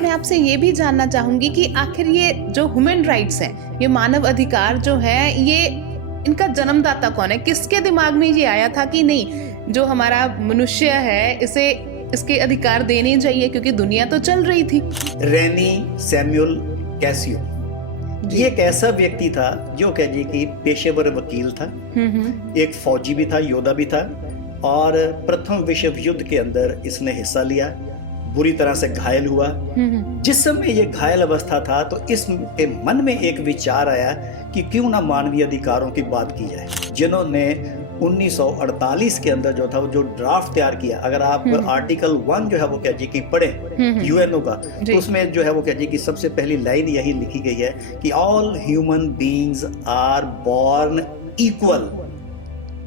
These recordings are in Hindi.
मैं आपसे ये भी जानना चाहूंगी कि आखिर ये जो ह्यूमन राइट्स हैं, ये मानव अधिकार जो है, ये इनका जन्मदाता कौन है? किसके दिमाग में ये आया था कि नहीं, जो हमारा मनुष्य है इसे इसके अधिकार देने चाहिए, क्योंकि दुनिया तो चल रही थी। रेनी सैमुअल कैसियो ये एक ऐसा व्यक्ति था जो कह जी कि पेशेवर वकील था, एक फौजी भी था, योद्धा भी था और प्रथम विश्व युद्ध के अंदर इसने हिस्सा लिया, बुरी तरह से घायल हुआ। जिस समय ये घायल अवस्था था तो इसके मन में एक विचार आया कि क्यों ना मानवीय अधिकारों की बात की जाए। जिन्होंने 1948 के अंदर जो था वो जो ड्राफ्ट तैयार किया, अगर आप आर्टिकल 1 जो है वो कह जी कि पढ़ें यूएनओ का, तो उसमें जो है वो कह जी कि सबसे पहली लाइन यही लिखी गई है कि all human beings are born equal.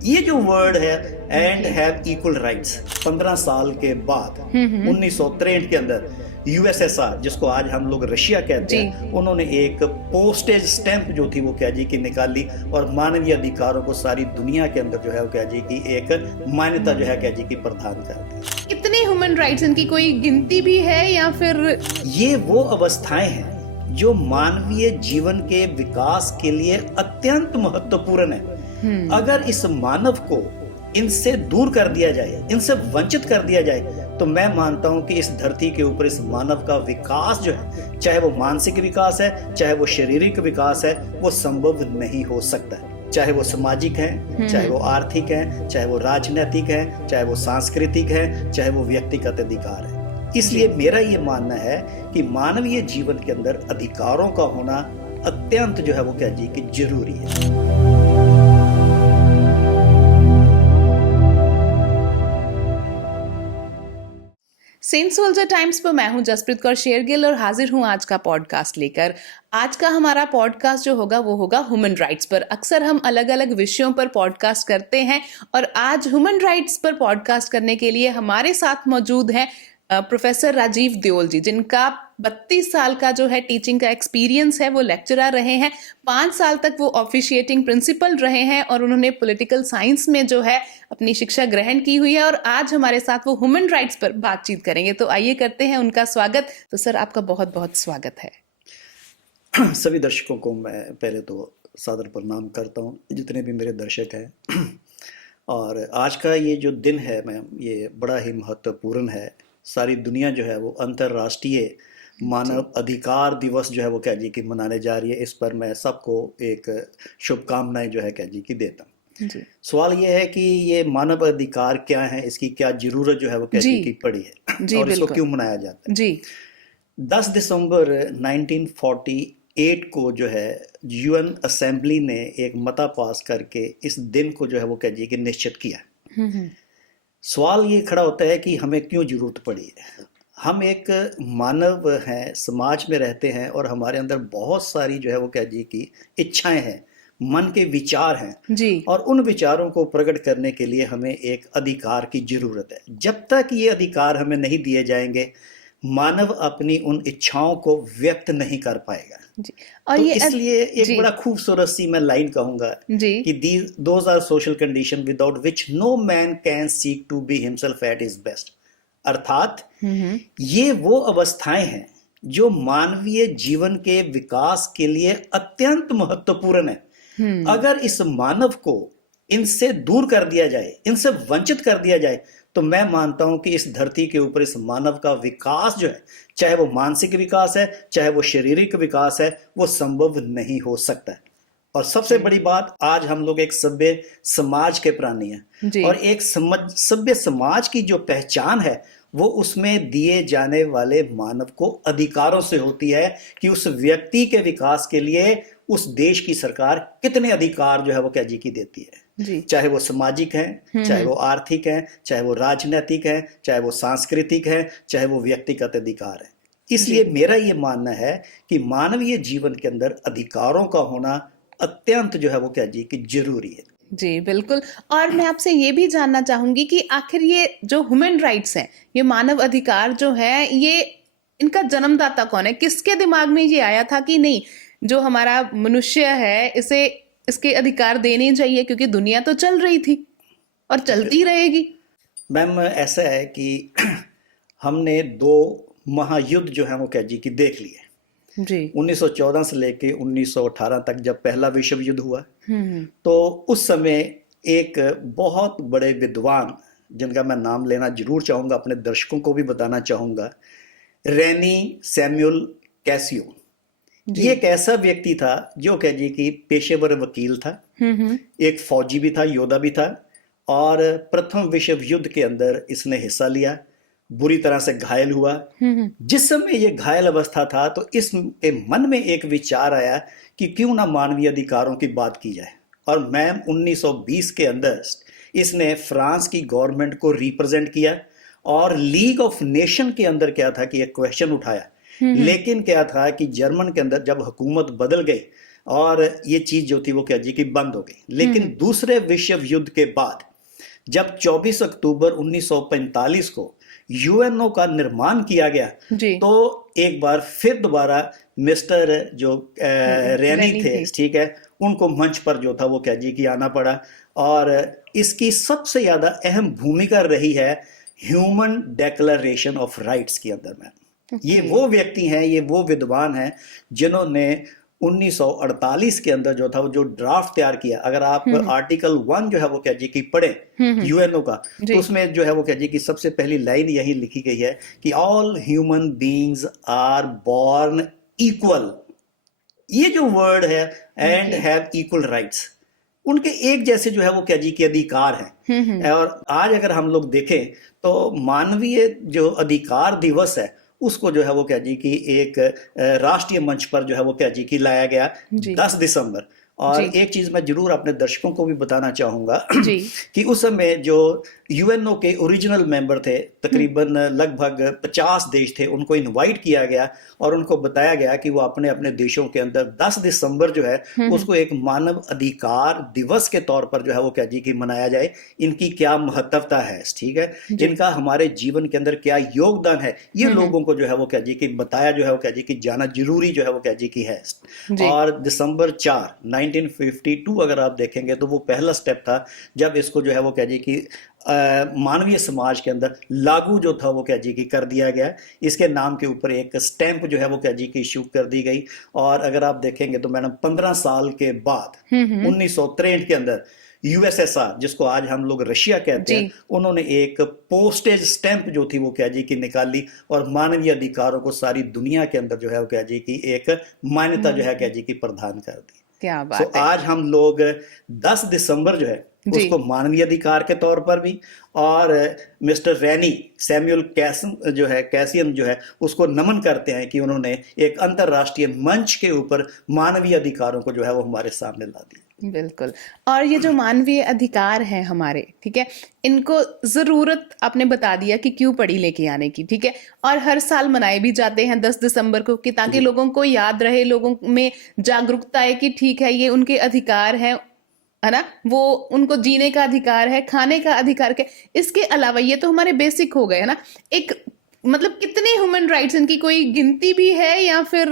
ये जो वर्ड है एंड हैव इक्वल राइट्स, 15 साल के बाद 1963 के अंदर यूएसएसआर, जिसको आज हम लोग रशिया कहते हैं, उन्होंने एक पोस्टेज स्टैंप जो थी वो कह जी कि निकाली और मानवीय अधिकारों को सारी दुनिया के अंदर जो है वो कह जी कि एक मान्यता जो है कह जी कि प्रदान कर दी। कितने ह्यूमन राइट्स, इनकी कोई गिनती भी है या फिर? ये वो अवस्थाएं हैं जो मानवीय जीवन के विकास के लिए अत्यंत महत्वपूर्ण है। अगर इस मानव को इनसे दूर कर दिया जाए, इनसे वंचित कर दिया जाए, तो मैं मानता हूं कि इस धरती के ऊपर इस मानव का विकास जो है, चाहे वो मानसिक विकास है, चाहे वो शारीरिक विकास है, वो संभव नहीं हो सकता है। चाहे वो सामाजिक है, चाहे वो आर्थिक है, चाहे वो राजनीतिक है, चाहे वो सांस्कृतिक है, चाहे वो व्यक्तिगत अधिकार है। इसलिए मेरा ये मानना है कि मानवीय जीवन के अंदर अधिकारों का होना अत्यंत जो है वो कह जी कि जरूरी है। सेंट सोल्जर टाइम्स पर मैं हूं जसप्रीत कौर शेरगिल और हाजिर हूं आज का पॉडकास्ट लेकर। आज का हमारा पॉडकास्ट जो होगा वो होगा ह्यूमन राइट्स पर। अक्सर हम अलग अलग विषयों पर पॉडकास्ट करते हैं और आज ह्यूमन राइट्स पर पॉडकास्ट करने के लिए हमारे साथ मौजूद हैं प्रोफेसर राजीव देओल जी, जिनका 32 साल का जो है टीचिंग का एक्सपीरियंस है। वो लेक्चरर रहे हैं, 5 साल तक वो ऑफिशिएटिंग प्रिंसिपल रहे हैं और उन्होंने पॉलिटिकल साइंस में जो है अपनी शिक्षा ग्रहण की हुई है और आज हमारे साथ वो ह्यूमन राइट्स पर बातचीत करेंगे। तो आइए करते हैं उनका स्वागत। तो सर, आपका बहुत बहुत स्वागत है। सभी दर्शकों को मैं पहले तो सादर प्रणाम करता हूँ, जितने भी मेरे दर्शक हैं। और आज का ये जो दिन है मैम, ये बड़ा ही महत्वपूर्ण है। सारी दुनिया जो है वो अंतर्राष्ट्रीय मानव अधिकार दिवस जो है वो कह जी कि मनाने जा रही है। इस पर मैं सबको एक शुभकामनाएं जो है कह जी कि देता हूँ। सवाल ये है कि ये मानव अधिकार क्या है, इसकी क्या जरूरत जो है वो कह जी कि पड़ी है और इसको क्यों मनाया जाता है। 10 दिसंबर 1948 को जो है यूएन असेंबली ने एक मता पास करके इस दिन को जो है वो कह जी कि निश्चित किया। सवाल ये खड़ा होता है कि हमें क्यों जरूरत पड़ी है। हम एक मानव हैं, समाज में रहते हैं और हमारे अंदर बहुत सारी जो है वो कह जी कि इच्छाएं हैं, मन के विचार हैं जी। और उन विचारों को प्रकट करने के लिए हमें एक अधिकार की जरूरत है। जब तक ये अधिकार हमें नहीं दिए जाएंगे, मानव अपनी उन इच्छाओं को व्यक्त नहीं कर पाएगा जी। और तो इसलिए एक बड़ा खूबसूरत सी मैं लाइन कहूंगा कि those are social condition without which no man can seek to be himself at his best. अर्थात ये वो अवस्थाएं हैं जो मानवीय जीवन के विकास के लिए अत्यंत महत्वपूर्ण है। अगर इस मानव को इनसे दूर कर दिया जाए, इनसे वंचित कर दिया जाए, तो मैं मानता हूं कि इस धरती के ऊपर इस मानव का विकास जो है, चाहे वो मानसिक विकास है, चाहे वो शारीरिक विकास है, वो संभव नहीं हो सकता है। और सबसे बड़ी बात, आज हम लोग एक सभ्य समाज के प्राणी हैं और एक सभ्य समाज की जो पहचान है वो उसमें दिए जाने वाले मानव को अधिकारों से होती है कि उस व्यक्ति के विकास के लिए उस देश की सरकार कितने अधिकार जो है वो कह जी की देती है जी। चाहे वो सामाजिक है, चाहे वो आर्थिक है, चाहे वो राजनीतिक है, चाहे वो सांस्कृतिक है, चाहे वो व्यक्तिगत अधिकार है। इसलिए मेरा ये मानना है कि मानवीय जीवन के अंदर अधिकारों का होना अत्यंत जो है वो कह जी कि जरूरी है जी। बिल्कुल। और मैं आपसे ये भी जानना चाहूंगी कि आखिर ये जो ह्यूमन राइट्स हैं, ये मानव अधिकार जो है, ये इनका जन्मदाता कौन है? किसके दिमाग में ये आया था कि नहीं, जो हमारा मनुष्य है इसे इसके अधिकार देने चाहिए, क्योंकि दुनिया तो चल रही थी और चलती रहेगी। मैम ऐसा है कि हमने 2 महायुद्ध जो है वो कह जी कि देख लिए। जी। 1914 से लेके 1918 तक जब पहला विश्व युद्ध हुआ, हम्म। तो उस समय एक बहुत बड़े विद्वान जिनका मैं नाम लेना जरूर चाहूँगा, अपने दर्शकों को भी बताना चाहूँगा, रेनी सैमुअल कैसियो। जी। ये एक ऐसा व्यक्ति था जो कह जी कि पेशेवर वकील था, एक फौजी भी था, योद्धा भी था, और प्रथम विश्व युद्ध के अंदर इसने हिस्सा लिया, बुरी तरह से घायल हुआ। जिस समय ये घायल अवस्था था तो इसके मन में एक विचार आया कि क्यों ना मानवीय अधिकारों की बात की जाए, और मैम 1920 के अंदर इसने फ्रांस की गवर्नमेंट को रिप्रेजेंट किया और लीग ऑफ नेशन के अंदर क्या था कि एक क्वेश्चन उठाया। लेकिन क्या था कि जर्मन के अंदर जब हुकूमत बदल गई और ये चीज जो थी वो क्या जी की बंद हो गई। लेकिन दूसरे विश्व युद्ध के बाद जब 24 अक्टूबर 1945 को यूएनओ का निर्माण किया गया, तो एक बार फिर दोबारा मिस्टर जो रेनी थे, ठीक है, उनको मंच पर जो था वो क्या जी की आना पड़ा। और इसकी सबसे ज्यादा अहम भूमिका रही है ह्यूमन डिक्लेरेशन ऑफ राइट्स के अंदर में। ये वो व्यक्ति हैं, ये वो विद्वान हैं जिन्होंने 1948 के अंदर जो था वो जो ड्राफ्ट तैयार किया। अगर आप आर्टिकल 1 जो है वो क्या जी की पढ़े यूएनओ का, तो उसमें जो है वो क्या जी की सबसे पहली लाइन यही लिखी गई है कि all human beings are born equal. ये जो वर्ड है, एंड हैव इक्वल राइट्स, उनके एक जैसे जो है वो क्या जी के अधिकार हैं। और आज अगर हम लोग देखें तो मानवीय जो अधिकार दिवस है उसको जो है वो क्या जी की एक राष्ट्रीय मंच पर जो है वो क्या जी की लाया गया 10 दिसंबर। और एक चीज मैं जरूर अपने दर्शकों को भी बताना चाहूंगा कि उस समय जो यूएनओ के ओरिजिनल मेंबर थे, तकरीबन लगभग 50 देश थे, उनको इनवाइट किया गया और उनको बताया गया कि वो अपने अपने देशों के अंदर 10 दिसंबर जो है उसको एक मानव अधिकार दिवस के तौर पर जो है वो क्या जी की मनाया जाए। इनकी क्या महत्वता है, ठीक है, इनका हमारे जीवन के अंदर क्या योगदान है, ये लोगों को जो है वो क्या जी की बताया जो है वो क्या जी की जाना जरूरी जो है वो क्या जी की है। और दिसंबर 4 1952 अगर आप देखेंगे तो वो पहला स्टेप था जब इसको जो है वो क्या जी की मानवीय समाज के अंदर लागू जो था वो क्या जी की कर दिया गया। इसके नाम के ऊपर एक स्टैंप जो है वो क्या जी की इशू कर दी गई। और अगर आप देखेंगे तो मैडम 15 साल के बाद 1963 के अंदर यूएसएसआर, जिसको आज हम लोग रशिया कहते हैं, उन्होंने एक पोस्टेज स्टैंप जो थी वो क्या जी की निकाली और मानवीय अधिकारों को सारी दुनिया के अंदर जो है वो क्या जी की एक मान्यता जो है क्या जी की प्रदान कर दी। क्या बात है। आज हम लोग 10 दिसंबर जो है उसको मानवीय अधिकार के तौर पर भी, और मिस्टर रेनी सैमुअल कैसियन जो है उसको नमन करते हैं कि उन्होंने एक अंतरराष्ट्रीय मंच के ऊपर मानवीय अधिकारों को जो है वो हमारे सामने ला दिया। बिल्कुल। और ये जो मानवीय अधिकार हैं हमारे, ठीक है, इनको जरूरत आपने बता दिया कि क्यों पड़ी लेके आने की, ठीक है, और हर साल मनाए भी जाते हैं 10 दिसंबर को कि ताकि लोगों को याद रहे, लोगों में जागरूकता है कि ठीक है ये उनके अधिकार है ना, वो उनको जीने का अधिकार है, खाने का अधिकार है। इसके अलावा ये तो हमारे बेसिक हो गए है ना। एक मतलब कितने ह्यूमन राइट्स, इनकी कोई गिनती भी है या फिर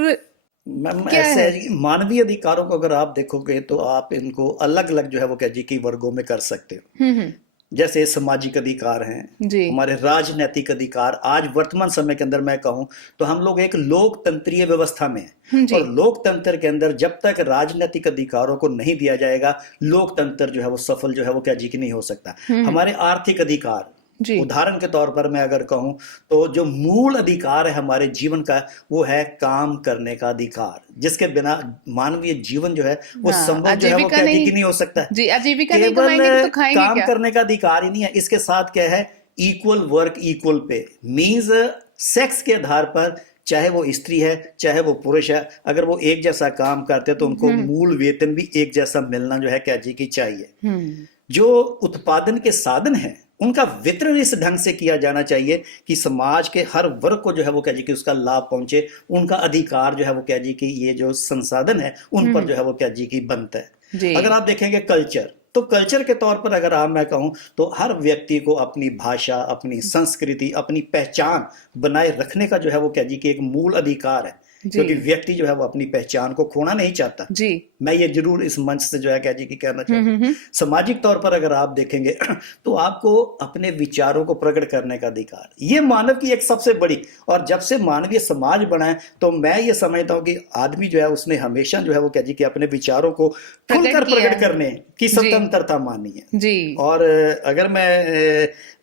मैम ऐसे है? मानवीय अधिकारों को अगर आप देखोगे तो आप इनको अलग अलग जो है वो क्या जी की वर्गों में कर सकते हो। जैसे सामाजिक अधिकार हैं, हमारे राजनीतिक अधिकार। आज वर्तमान समय के अंदर मैं कहूं तो हम लोग एक लोकतंत्रीय व्यवस्था में हैं, और लोकतंत्र के अंदर जब तक राजनीतिक अधिकारों को नहीं दिया जाएगा, लोकतंत्र जो है वो सफल जो है वो क्या जी की नहीं हो सकता। हमारे आर्थिक अधिकार, उदाहरण के तौर पर मैं अगर कहूं तो जो मूल अधिकार है हमारे जीवन का वो है काम करने का अधिकार, जिसके बिना मानवीय जीवन जो है वो संभव जो है वो क्या जी की नहीं हो सकता। जी, आजीविका नहीं कमाएंगे तो खाएंगे काम क्या? करने का अधिकार ही नहीं है। इसके साथ क्या है, equal work equal pay, means sex के आधार पर चाहे वो स्त्री है चाहे वो पुरुष है, अगर वो एक जैसा काम करते हैं तो उनको मूल वेतन भी एक जैसा मिलना जो है क्या जी की चाहिए। जो उत्पादन के साधन है उनका वितरण इस ढंग से किया जाना चाहिए कि समाज के हर वर्ग को जो है वो क्या जी कि उसका लाभ पहुंचे, उनका अधिकार जो है वो क्या जी कि ये जो संसाधन है उन पर जो है वो क्या जी की बनता है। अगर आप देखेंगे कल्चर, तो कल्चर के तौर पर अगर मैं कहूं तो हर व्यक्ति को अपनी भाषा, अपनी संस्कृति, अपनी पहचान बनाए रखने का जो है वो क्या जी कि एक मूल अधिकार है। क्योंकि व्यक्ति जो है वो अपनी पहचान को खोना नहीं चाहता। जी। मैं ये जरूर इस मंच से जो है कह जी कि कहना चाहता हूँ, सामाजिक तौर पर अगर आप देखेंगे तो आपको अपने विचारों को प्रकट करने का अधिकार, ये मानव की एक सबसे बड़ी, और जब से मानवीय समाज बना है तो मैं ये समझता हूँ कि आदमी जो है उसने हमेशा जो है वो कह जी कि अपने विचारों को खुलकर प्रकट करने की स्वतंत्रता मानी है जी। और अगर मैं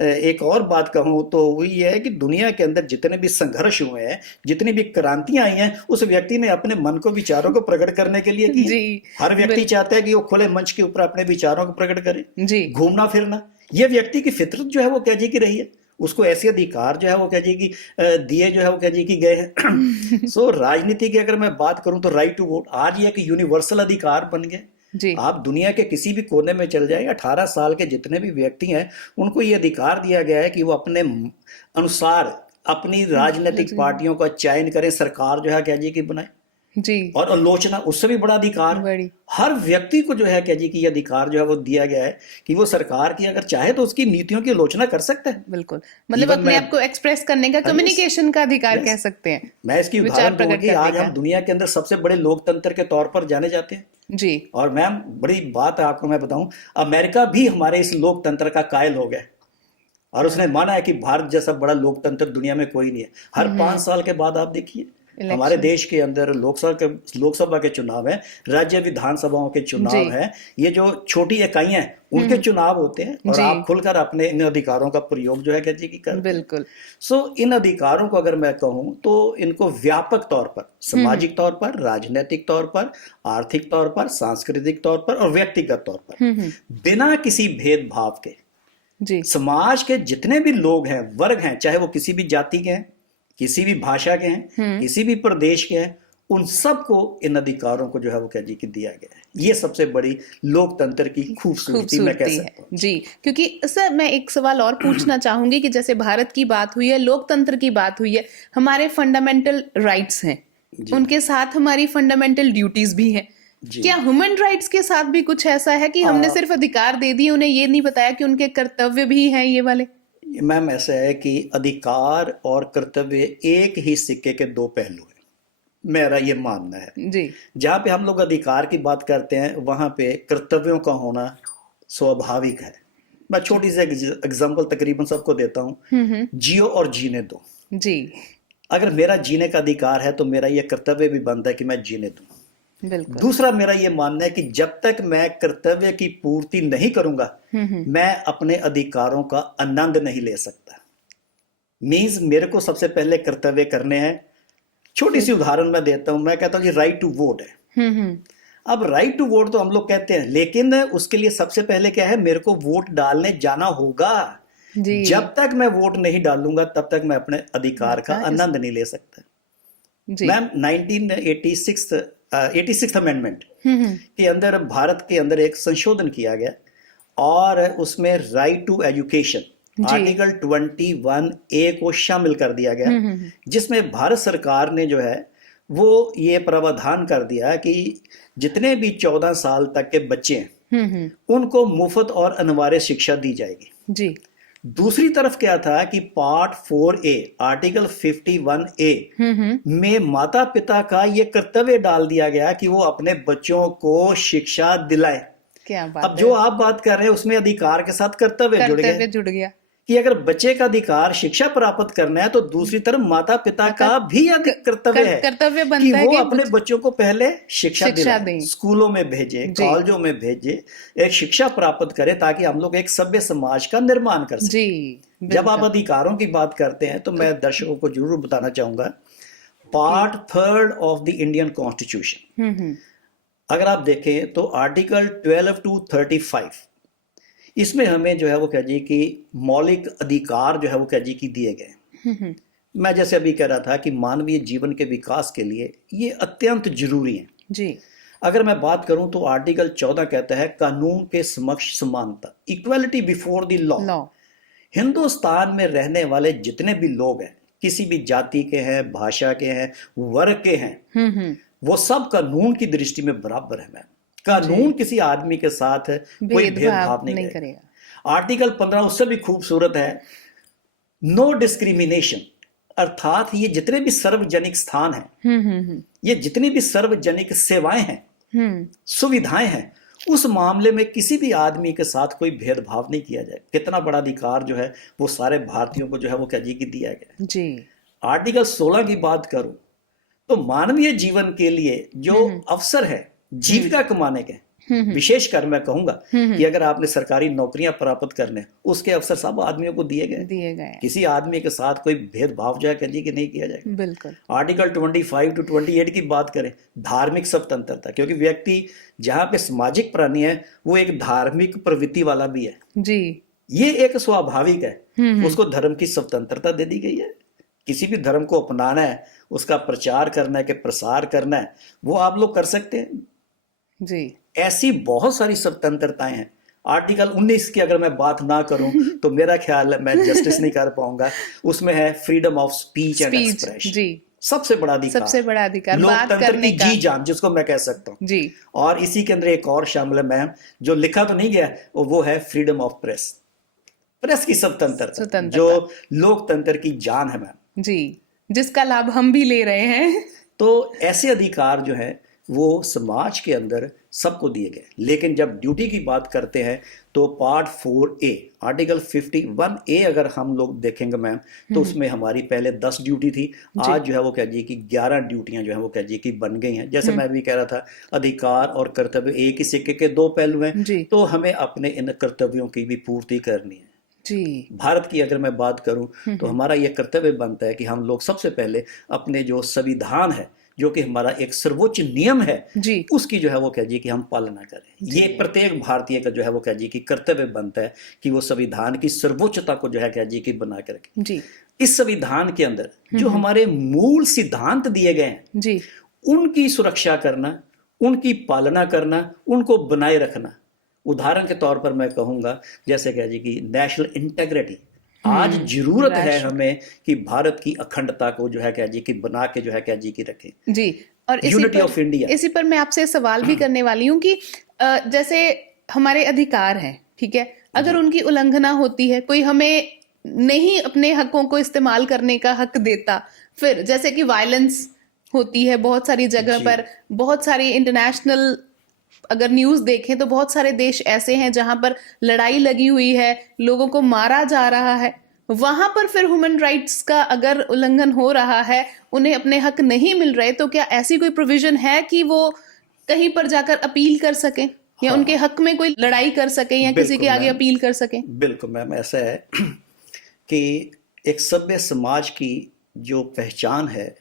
एक और बात कहूं तो वो ये है कि दुनिया के अंदर जितने भी संघर्ष हुए हैं, जितनी भी क्रांतियां आई हैं, उस व्यक्ति ने अपने मन को, विचारों को प्रकट करने के लिए की। हर व्यक्ति चाहता है कि वो खुले मंच के ऊपर अपने विचारों को प्रकट करे। जी। घूमना फिरना ये व्यक्ति की फितरत जो है वो कह जी की रही है, उसको ऐसे अधिकार जो है वो कह जी की दिए जो है वो कह जी की गए हैं। सो राजनीति की अगर मैं बात करूं तो राइट टू वोट आज ये एक यूनिवर्सल अधिकार बन गया। जी। आप दुनिया के किसी भी कोने में चल जाए, 18 साल के जितने भी व्यक्ति हैं उनको ये अधिकार दिया गया है कि वो अपने अनुसार अपनी राजनीतिक पार्टियों का चयन करें, सरकार जो है कह जी की बनाए। जी। और आलोचना उससे भी बड़ा अधिकार हर व्यक्ति को जो है कह जी की ये अधिकार जो है वो दिया गया है कि वो सरकार की अगर चाहे तो उसकी नीतियों की आलोचना कर सकता है। बिल्कुल, मतलब अपने आप को एक्सप्रेस करने का, कम्युनिकेशन का अधिकार कह सकते हैं। मैं इसकी उदाहरण दूंगा कि आज हम दुनिया के अंदर सबसे बड़े लोकतंत्र के तौर पर जाने जाते हैं। जी। और मैम बड़ी बात है आपको मैं बताऊं, अमेरिका भी हमारे इस लोकतंत्र का कायल हो गया और उसने माना है कि भारत जैसा बड़ा लोकतंत्र दुनिया में कोई नहीं है। हर 5 साल के बाद आप देखिए हमारे देश के अंदर लोकसभा के चुनाव है, राज्य विधानसभाओं के चुनाव है, ये जो छोटी इकाइयां हैं उनके चुनाव होते हैं और आप खुलकर अपने इन अधिकारों का प्रयोग जो है कह जी की करते हैं। बिल्कुल। सो इन अधिकारों को अगर मैं कहूं तो इनको व्यापक तौर पर, सामाजिक तौर पर, राजनीतिक तौर पर, आर्थिक तौर पर, सांस्कृतिक तौर पर और व्यक्तिगत तौर पर बिना किसी भेदभाव के जी समाज के जितने भी लोग हैं, वर्ग हैं, चाहे वो किसी भी जाति के हैं, किसी भी भाषा के हैं, किसी भी प्रदेश के हैं, उन सबको इन अधिकारों को जो है वो कह जी कि दिया गया है। ये सबसे बड़ी लोकतंत्र की खूबसूरती मैं कह सकता हूं। जी, क्योंकि सर मैं एक सवाल और पूछना चाहूंगी कि जैसे भारत की बात हुई है, लोकतंत्र की बात हुई है, हमारे फंडामेंटल राइट्स हैं, उनके साथ हमारी फंडामेंटल ड्यूटीज भी हैं। क्या ह्यूमन राइट्स के साथ भी कुछ ऐसा है कि हमने सिर्फ अधिकार दे दिए, उन्हें ये नहीं बताया कि उनके कर्तव्य भी हैं ये वाले? मैम ऐसा है कि अधिकार और कर्तव्य एक ही सिक्के के दो पहलू हैं, मेरा ये मानना है। जी। जहाँ पे हम लोग अधिकार की बात करते हैं वहां पे कर्तव्यों का होना स्वाभाविक है। मैं छोटी सी एग्जांपल तकरीबन सबको देता हूँ, जियो और जीने दो। जी। अगर मेरा जीने का अधिकार है तो मेरा ये कर्तव्य भी बनता है कि मैं जीने दूं। दूसरा मेरा ये मानना है कि जब तक मैं कर्तव्य की पूर्ति नहीं करूंगा मैं अपने अधिकारों का आनंद नहीं ले सकता। मींस मेरे को सबसे पहले कर्तव्य करने हैं। छोटी सी उदाहरण मैं देता हूं, मैं कहता हूं कि राइट टू वोट है। अब राइट टू वोट तो हम लोग कहते हैं, लेकिन उसके लिए सबसे पहले क्या है, मेरे को वोट डालने जाना होगा। जब तक मैं वोट नहीं डालूंगा तब तक मैं अपने अधिकार का आनंद नहीं ले सकता। मैम 86th अमेंडमेंट के अंदर भारत के अंदर एक संशोधन किया गया और उसमें right to education article 21A को शामिल कर दिया गया, जिसमें भारत सरकार ने जो है वो ये प्रावधान कर दिया कि जितने भी 14 साल तक के बच्चे हैं उनको मुफ्त और अनिवार्य शिक्षा दी जाएगी। जी। दूसरी तरफ क्या था कि पार्ट 4A आर्टिकल 51A में माता पिता का ये कर्तव्य डाल दिया गया कि वो अपने बच्चों को शिक्षा दिलाएं। क्या बात अब है? जो आप बात कर रहे हैं उसमें अधिकार के साथ कर्तव्य जुड़ गया कि अगर बच्चे का अधिकार शिक्षा प्राप्त करना है तो दूसरी तरफ माता पिता का भी कर्तव्य है कि वो अपने बच्चों को पहले शिक्षा दें, स्कूलों में भेजे, कॉलेजों में भेजे, एक शिक्षा प्राप्त करे ताकि हम लोग एक सभ्य समाज का निर्माण कर सकें। जब आप अधिकारों की बात करते हैं तो मैं दर्शकों को जरूर बताना चाहूंगा, part 3 of the Indian constitution अगर आप देखें तो आर्टिकल 12 to 35 इसमें हमें जो है वो कह जी कि मौलिक अधिकार जो है वो कह जी कि दिए गए। मैं जैसे अभी कह रहा था कि मानवीय जीवन के विकास के लिए ये अत्यंत जरूरी है। जी। अगर मैं बात करूं तो आर्टिकल 14 कहता है कानून के समक्ष समानता, equality before the law. Hindustan में रहने वाले जितने भी लोग हैं, किसी भी जाति के हैं, भाषा के हैं, वर्ग के हैं, वो सब कानून की दृष्टि में बराबर है। कानून किसी आदमी के साथ कोई भेदभाव नहीं करेगा। आर्टिकल 15 उससे भी खूबसूरत है, नो डिस्क्रिमिनेशन। अर्थात ये जितने भी सार्वजनिक स्थान हैं, ये जितनी भी सार्वजनिक सेवाएं हैं, सुविधाएं हैं, उस मामले में किसी भी आदमी के साथ कोई भेदभाव नहीं किया जाए। कितना बड़ा अधिकार जो है वो सारे भारतीयों को जो है वो क्या जी की दिया गया जी। आर्टिकल 16 की बात करूं तो मानवीय जीवन के लिए जो अवसर है जीविका कमाने के, विशेषकर मैं कहूंगा कि अगर आपने सरकारी नौकरियां प्राप्त करने, उसके अवसर सब आदमियों को दिए गए। किसी आदमी के साथ कोई भेदभाव जो है जी कि नहीं किया जाएगा। बिल्कुल। आर्टिकल 25 to 28 की बात करें, धार्मिक स्वतंत्रता, क्योंकि व्यक्ति जहां पे सामाजिक प्राणी है वो एक धार्मिक प्रवृत्ति वाला भी है जी। ये एक स्वाभाविक है। उसको धर्म की स्वतंत्रता दे दी गई है। किसी भी धर्म को अपनाना है, उसका प्रचार करना है कि प्रसार करना है, वो आप लोग कर सकते हैं जी। ऐसी बहुत सारी स्वतंत्रताएं हैं। आर्टिकल 19 की अगर मैं बात ना करूं तो मेरा ख्याल है मैं जस्टिस नहीं कर पाऊंगा। उसमें है freedom of speech and expression जी। सबसे बड़ा अधिकार बात करने का, जी जान जिसको मैं कह सकता हूं जी। और इसी के अंदर एक और शामिल है मैम, जो लिखा तो नहीं गया, वो है फ्रीडम ऑफ प्रेस, प्रेस की स्वतंत्रता जो लोकतंत्र की जान है मैम जी, जिसका लाभ हम भी ले रहे हैं। तो ऐसे अधिकार जो है वो समाज के अंदर सबको दिए गए। लेकिन जब ड्यूटी की बात करते हैं तो पार्ट 4A आर्टिकल 51A अगर हम लोग देखेंगे मैम तो उसमें हमारी पहले 10 ड्यूटी थी, आज जो है वो कह जी कि 11 ड्यूटियां जो है वो कह जी कि बन गई हैं। जैसे मैं भी कह रहा था, अधिकार और कर्तव्य एक ही सिक्के के दो पहलू हैं, तो हमें अपने इन कर्तव्यों की भी पूर्ति करनी है जी। भारत की अगर मैं बात करूं तो हमारा यह कर्तव्य बनता है कि हम लोग सबसे पहले अपने जो संविधान है, जो कि हमारा एक सर्वोच्च नियम है जी, उसकी जो है वो कह जी कि हम पालना करें। ये प्रत्येक भारतीय का जो है वो कह जी कि कर्तव्य बनता है कि वो संविधान की सर्वोच्चता को जो है कह जी कि बना के रखे जी। इस संविधान के अंदर जो हमारे मूल सिद्धांत दिए गए हैं जी, उनकी सुरक्षा करना, उनकी पालना करना, उनको बनाए रखना। उदाहरण के तौर पर मैं कहूंगा जैसे कह जी कि नेशनल इंटेग्रिटी, आज जरूरत है हमें कि भारत की अखंडता को जो है क्या जी कि बना के जो है क्या जी की रखें जी। और यूनिटी ऑफ इंडिया, इसी पर मैं आपसे सवाल भी करने वाली हूँ कि जैसे हमारे अधिकार हैं, ठीक है, अगर उनकी उल्लंघना होती है, कोई हमें नहीं अपने हकों को इस्तेमाल करने का हक देता, फिर जैसे कि वायलेंस होती है बहुत सारी जगह पर, बहुत सारी इंटरनेशनल अगर न्यूज़ देखें तो बहुत सारे देश ऐसे हैं जहां पर लड़ाई लगी हुई है, लोगों को मारा जा रहा है, वहां पर फिर ह्यूमन राइट्स का अगर उल्लंघन हो रहा है, उन्हें अपने हक नहीं मिल रहे, तो क्या ऐसी कोई प्रोविजन है कि वो कहीं पर जाकर अपील कर सकें या उनके हक में कोई लड़ाई कर सकें या किसी के आगे अपील कर सकें? बिल्कुल मैम, ऐसा है कि एक सभ्य समाज की जो पहचान है,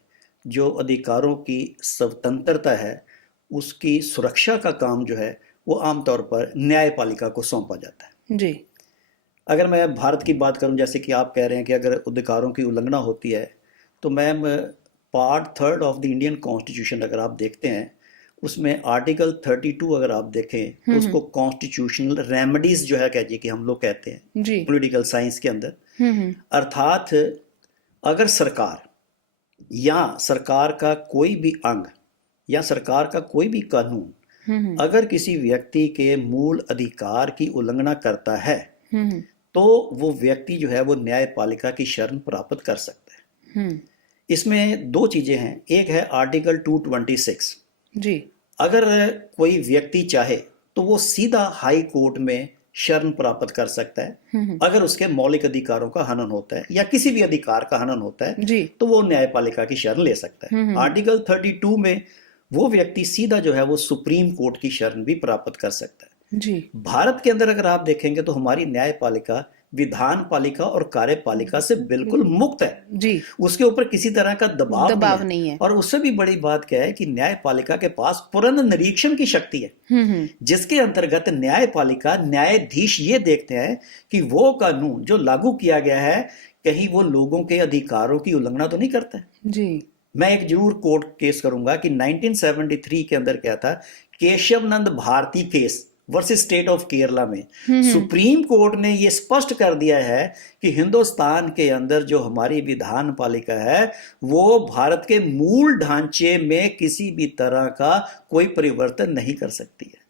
जो अधिकारों की स्वतंत्रता है, उसकी सुरक्षा का काम जो है वो आमतौर पर न्यायपालिका को सौंपा जाता है जी। अगर मैं भारत की बात करूं, जैसे कि आप कह रहे हैं कि अगर अधिकारों की उल्लंघना होती है, तो ma'am part 3 of the Indian constitution अगर आप देखते हैं, उसमें आर्टिकल 32 अगर आप देखें तो उसको कॉन्स्टिट्यूशनल रेमेडीज जो है कह जी कि हम लोग कहते हैं जी, पॉलिटिकल साइंस के अंदर। अर्थात अगर सरकार या सरकार का कोई भी अंग या सरकार का कोई भी कानून अगर किसी व्यक्ति के मूल अधिकार की उल्लंघना करता है तो वो व्यक्ति जो है वो न्यायपालिका की शरण प्राप्त कर सकता है। इसमें दो चीजें हैं, एक है आर्टिकल 226 जी, अगर कोई व्यक्ति चाहे तो वो सीधा हाई कोर्ट में शरण प्राप्त कर सकता है अगर उसके मौलिक अधिकारों का हनन होता है या किसी भी अधिकार का हनन होता है जी, तो वो न्यायपालिका की शरण ले सकता है। आर्टिकल 32 में वो व्यक्ति सीधा जो है वो सुप्रीम कोर्ट की शरण भी प्राप्त कर सकता है जी। भारत के अंदर अगर आप देखेंगे तो हमारी न्यायपालिका विधान पालिका और कार्यपालिका से बिल्कुल मुक्त है जी, उसके ऊपर किसी तरह का दबाव नहीं है। और उससे भी बड़ी बात क्या है कि न्यायपालिका के पास पूर्ण निरीक्षण की शक्ति है, जिसके अंतर्गत न्यायपालिका न्यायाधीश ये देखते हैं कि वो कानून जो लागू किया गया है कहीं वो लोगों के अधिकारों की उल्लंघना तो नहीं करता है जी। मैं एक जरूर कोर्ट केस करूंगा कि 1973 के अंदर क्या था, Kesavananda Bharati case versus state of Kerala में सुप्रीम कोर्ट ने यह स्पष्ट कर दिया है कि हिंदुस्तान के अंदर जो हमारी विधान पालिका है वो भारत के मूल ढांचे में किसी भी तरह का कोई परिवर्तन नहीं कर सकती है।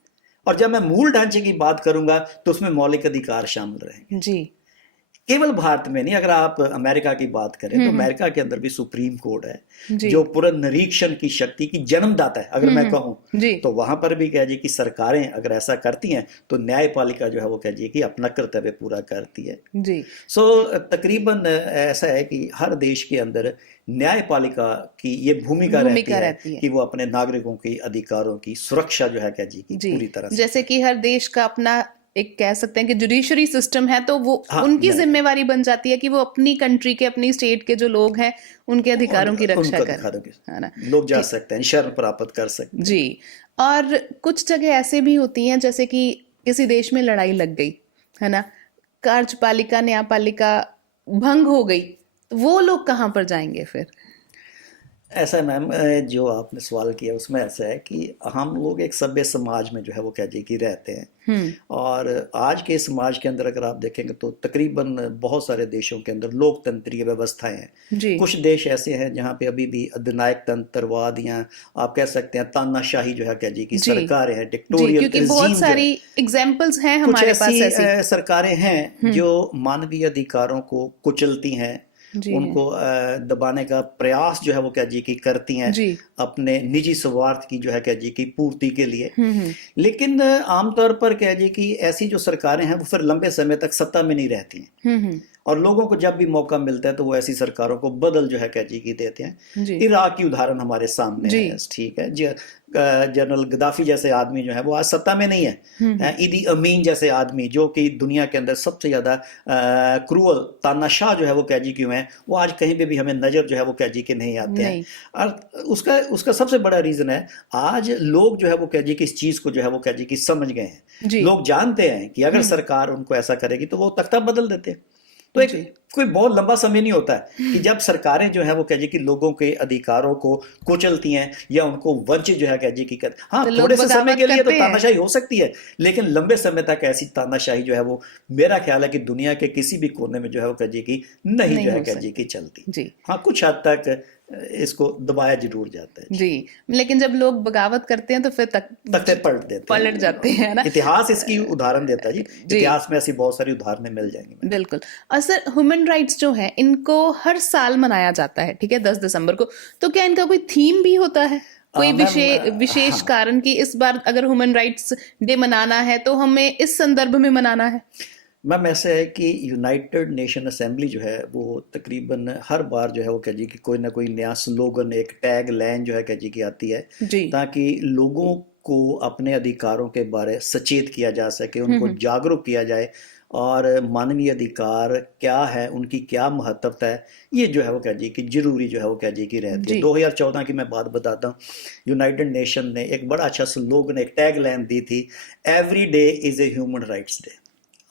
और जब मैं मूल ढांचे की बात करूंगा तो उसमें मौलिक अधिकार शामिल रहेंगे जी। केवल भारत में नहीं, अगर आप अमेरिका की बात करें तो अमेरिका के अंदर भी सुप्रीम कोर्ट है जी जो पुनर्निरीक्षण की शक्ति की जन्मदाता है, अगर मैं कहूँ जी तो वहां पर भी कह जी कि सरकारें अगर ऐसा करती हैं तो न्यायपालिका जो है वो कह जी कि अपना कर्तव्य पूरा करती है। जी सो तकरीबन ऐसा है कि हर देश के अंदर न्यायपालिका की ये भूमिका भूमिका रहती रहती है है कि वो अपने नागरिकों की अधिकारों की सुरक्षा जो है कह जी की जी पूरी तरह से। जैसे कि हर देश का अपना एक कह सकते हैं कि जुडिशरी सिस्टम है, तो वो हाँ, उनकी बिल्कुल। जिम्मेवारी बन जाती है कि वो अपनी कंट्री के, अपनी स्टेट के जो लोग हैं उनके अधिकारों की रक्षा उनको करें, अधिकारों की है ना। लोग जा ठीक सकते हैं, शरण प्राप्त कर सकते हैं। जी। और कुछ जगह ऐसे भी होती हैं जैसे कि किसी देश में लड़ाई लग गई, है ना, कार्यपालिका न्यायपालिका भंग हो गई, तो वो लोग कहाँ पर जाएंगे फिर? ऐसा है मैम, जो आपने सवाल किया उसमें ऐसा है कि हम लोग एक सभ्य समाज में जो है वो कह जी कि रहते हैं, और आज के समाज के अंदर अगर आप देखेंगे तो तकरीबन बहुत सारे देशों के अंदर लोकतंत्रीय व्यवस्थाएं हैं। जी कुछ देश ऐसे हैं जहाँ पे अभी भी अधिनायक तंत्रवाद या आप कह सकते हैं तानाशाही जो है कह जी कि जी सरकारें हैं, जी डिक्टोरियल क्योंकि बहुत regime जो है। सारी एग्जाम्पल्स हैं कुछ हमारे पास ऐसी ऐसी। सरकारें हैं जो मानवीय अधिकारों को कुचलती हैं, जी हैं उनको दबाने का प्रयास जो है वो क्या जी की करती हैं जी अपने निजी स्वार्थ की जो है क्या जी की पूर्ति के लिए। हम्म लेकिन आमतौर पर कह जी कि ऐसी जो सरकारें हैं वो फिर लंबे समय तक सत्ता में नहीं रहती हैं, हम्म और लोगों को जब भी मौका मिलता है तो वो ऐसी सरकारों को बदल जो है कह जी की देते हैं। जी इराक की उदाहरण हमारे सामने जी है, ठीक है। जनरल गद्दाफी जैसे आदमी जो है वो आज सत्ता में नहीं है। ईदी अमीन जैसे आदमी जो कि दुनिया के अंदर सबसे ज्यादा क्रूअल तानाशाह जो है वो कह जी क्यों है, वो आज कहीं पे भी हमें नजर जो है वो कह जी के नहीं आते हैं। नहीं और उसका उसका सबसे बड़ा रीजन है आज लोग जो है वो कह जी कि इस चीज को जो है वो कह जी कि समझ गए हैं। जी लोग जानते हैं कि अगर सरकार उनको ऐसा करेगी तो वो तख्ता बदल देते हैं। तो एक जी कोई बहुत लंबा समय नहीं होता है कि जब सरकारें जो है वो कह जी कि लोगों के अधिकारों को कुचलती हैं या उनको वंचित जो है कह जी की कर। हाँ, तो लोग थोड़े से समय बगावत के लिए तो करते हैं। तानाशाही हो सकती है, लेकिन लंबे समय तक ऐसी तानाशाही जो है वो मेरा ख्याल है कि दुनिया के किसी भी कोने में जो है वो कह जी की नहीं जो नहीं है हो कह जी सकती। की चलती। जी हाँ, कुछ हद तक इसको दबाया जरूर जाता है। जी लेकिन जब लोग बगावत करते हैं तो फिर तख्ते पलट देते पलट हैं। जाते हैं, है ना। इतिहास इसकी उदाहरण देता है जी, जी इतिहास में ऐसी बहुत सारी उदाहरणें मिल जाएंगी। बिल्कुल। और सर ह्यूमन राइट्स जो है इनको हर साल मनाया जाता है, ठीक है, 10 दिसंबर को। तो क्या इनका कोई थीम भी होता है, कोई मैम, विशेष हाँ कारण की इस बार अगर ह्यूमन राइट्स डे मनाना है तो हमें इस संदर्भ में मनाना है? मैम, ऐसा है कि यूनाइटेड नेशन असेंबली जो है वो तकरीबन हर बार जो है वो कह जी कि कोई ना कोई नया स्लोगन, एक टैग लाइन जो है कह जी की आती है, जी ताकि लोगों को अपने अधिकारों के बारे सचेत किया जा सके, उनको जागरूक किया जाए, और मानवीय अधिकार क्या है, उनकी क्या महत्वता है, ये जो है वो कह जी कि जरूरी जो है वो कह जी की रहती है। जी 2014 की मैं बात बताता हूँ, यूनाइटेड नेशन ने एक बड़ा अच्छा स्लोगन, एक टैग लाइन दी थी, every day is a human rights day.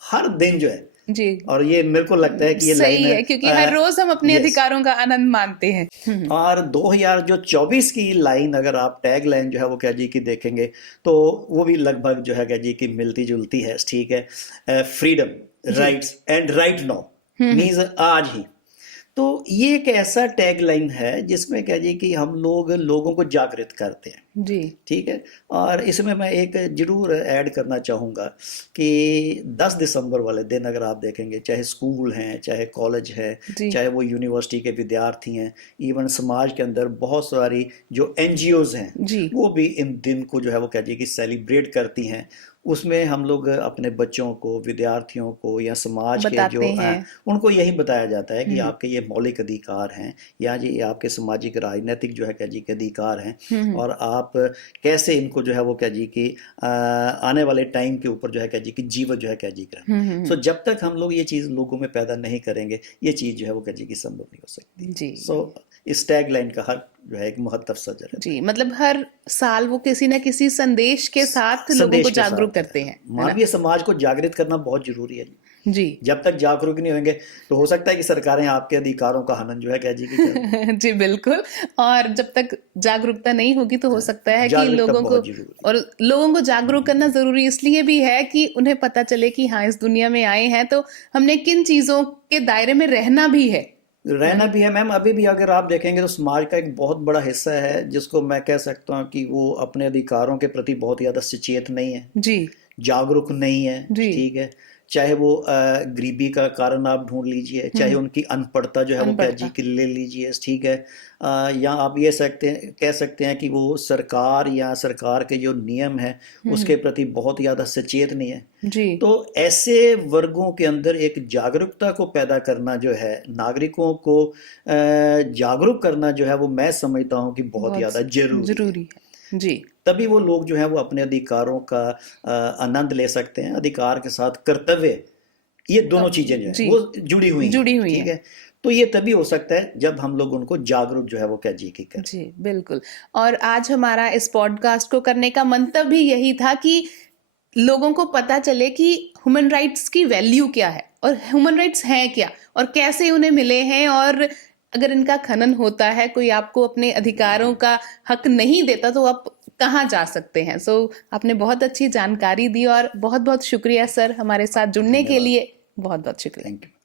हर दिन जो है, जी और ये मेरे को लगता है कि ये सही लाइन है क्योंकि हर रोज हम अपने यस। अधिकारों का आनंद मानते हैं। और 2024 की लाइन अगर आप टैग लाइन जो है वो कह जी की देखेंगे तो वो भी लगभग जो है कह जी की मिलती जुलती है, ठीक है। फ्रीडम, जी rights and right now means आज ही। तो ये एक ऐसा टैग लाइन है जिसमें कह जी कि हम लोगों को जागृत करते हैं, जी ठीक है। और इसमें मैं एक जरूर ऐड करना चाहूँगा कि 10 दिसंबर वाले दिन अगर आप देखेंगे, चाहे स्कूल हैं, चाहे कॉलेज है, जी चाहे वो यूनिवर्सिटी के विद्यार्थी हैं, इवन समाज के अंदर बहुत सारी जो एनजीओज हैं जी वो भी इन दिन को जो है वो कह जी कि सेलिब्रेट करती हैं। उसमें हम लोग अपने बच्चों को, विद्यार्थियों को या समाज के जो बताते हैं। उनको यही बताया जाता है कि आपके ये मौलिक अधिकार हैं, या ये आपके सामाजिक राजनीतिक जो है कह जी के अधिकार हैं, और आप कैसे इनको जो है वो कह जी कि आने वाले टाइम के ऊपर जो है कह जी कि जीवन जो है कह जी करें। सो जब तक हम लोग ये चीज़ लोगों में पैदा नहीं करेंगे, ये चीज़ जो है वो कह जी कि संभव नहीं हो सकती। जी सो इस टैग लाइन का हर जो है एक महत्व सजर है। जी मतलब हर साल वो किसी न किसी संदेश के साथ लोगों संदेश को के जागरूक साथ करते हैं, है ना। मानवीय समाज को जागृत करना बहुत जरूरी है जी। जी जब तक जागरूक नहीं होंगे तो हो सकता है कि सरकारें आपके अधिकारों का हनन जो है कह जी की करें। जी बिल्कुल। और जब तक जागरूकता नहीं होगी तो हो सकता है कि जागरूकता लोगों को, बहुत जरूरी है। और लोगों को जागरूक करना जरूरी इसलिए भी है कि उन्हें पता चले कि हाँ, इस दुनिया में आए हैं तो हमने किन चीजों के दायरे में रहना भी है। रहना भी है मैम। अभी भी अगर आप देखेंगे तो समाज का एक बहुत बड़ा हिस्सा है जिसको मैं कह सकता हूँ कि वो अपने अधिकारों के प्रति बहुत ज़्यादा सचेत नहीं है, जी जागरूक नहीं है, जी ठीक है। चाहे वो गरीबी का कारण आप ढूंढ लीजिए, चाहे उनकी अनपढ़ता जो है वो अनपढ़ता। कैजी की ले लीजिए, ठीक है। या आप ये कह सकते हैं कि वो सरकार या सरकार के जो नियम है उसके प्रति बहुत ज़्यादा सचेत नहीं है। जी। तो ऐसे वर्गों के अंदर एक जागरूकता को पैदा करना जो है, नागरिकों को जागरूक करना जो है, वो मैं समझता हूँ कि बहुत बहुत ज़्यादा जरूरी है। जरूरी है। जी। तभी वो लोग जो है वो अपने अधिकारों का आनंद ले सकते हैं। अधिकार के साथ कर्तव्य, ये दोनों चीजें जो है जी, वो जुड़ी हुई हैं, जुड़ी हुई ठीक है। है। तो ये तभी हो सकता है जब हम लोग उनको जागरूक जो है वो कैजी की करें। जी, बिल्कुल। और आज हमारा इस पॉडकास्ट को करने का मंतव्य भी यही था कि लोगों को पता चले कि ह्यूमन राइट्स की वैल्यू क्या है और ह्यूमन राइट्स हैं क्या और कैसे उन्हें मिले हैं, और अगर इनका खनन होता है, कोई आपको अपने अधिकारों का हक नहीं देता, तो आप कहाँ जा सकते हैं। आपने बहुत अच्छी जानकारी दी और बहुत बहुत शुक्रिया सर, हमारे साथ जुड़ने के धन्यवाद। लिए बहुत बहुत शुक्रिया। Thank you.